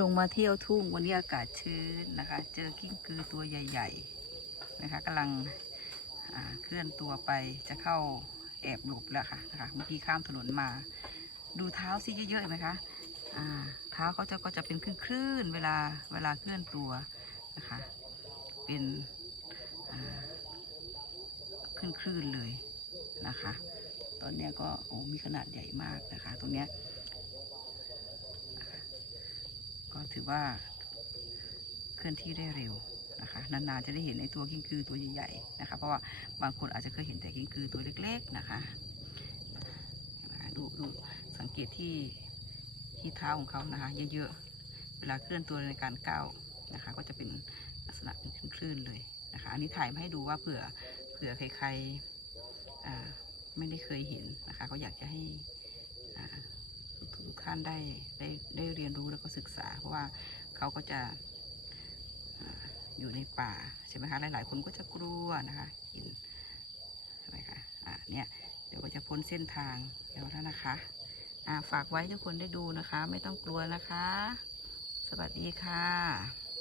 ลงมาเที่ยวทุ่งวันนี้อากาศชื้นนะคะ เจอกิ้งกือตัวใหญ่ ๆนะคะกำลังเคลื่อนตัวไปจะเข้าแอบหลบแล้วค่ะนะคะเมื่อกี้ข้ามถนนมา ดูเท้าสิเยอะๆไหมคะเท้าเขาจะก็จะเป็นคลื่นๆเวลาเวลาเคลื่อนตัวนะคะเป็นคลื่นๆเลยนะคะ ตอนนี้ก็โอ้มีขนาดใหญ่มากนะคะ ตรงเนี้ย ก็ ถือว่าเคลื่อนที่ได้เร็วนะคะนานๆจะได้เห็นในตัวกิ้งกือตัวใหญ่ๆนะคะ เพราะว่าบางคนอาจจะเคยเห็นแต่กิ้งกือตัวเล็กๆนะคะดูดูสังเกตที่ที่เท้าของเขานะคะ เยอะๆ เวลาเคลื่อนตัวในการก้าวนะคะ ก็จะเป็นลักษณะเป็นคลื่นๆเลยนะคะ อันนี้ถ่ายมาให้ดูว่าเผื่อเผื่อใครๆไม่ได้เคยเห็นนะคะ ก็อยากจะให้ ท่านได้ได้ได้เรียนรู้แล้วก็ศึกษา เพราะว่าเขาก็จะอยู่ในป่าใช่ไหมคะหลาย ๆ คนก็จะกลัวนะคะกินใช่ไหมคะอ่าเนี่ยเดี๋ยวก็จะพ้นเส้นทางแล้วแล้วนะคะอ่าฝากไว้ทุกคนได้ดูนะคะ ไม่ต้องกลัวนะคะ สวัสดีค่ะ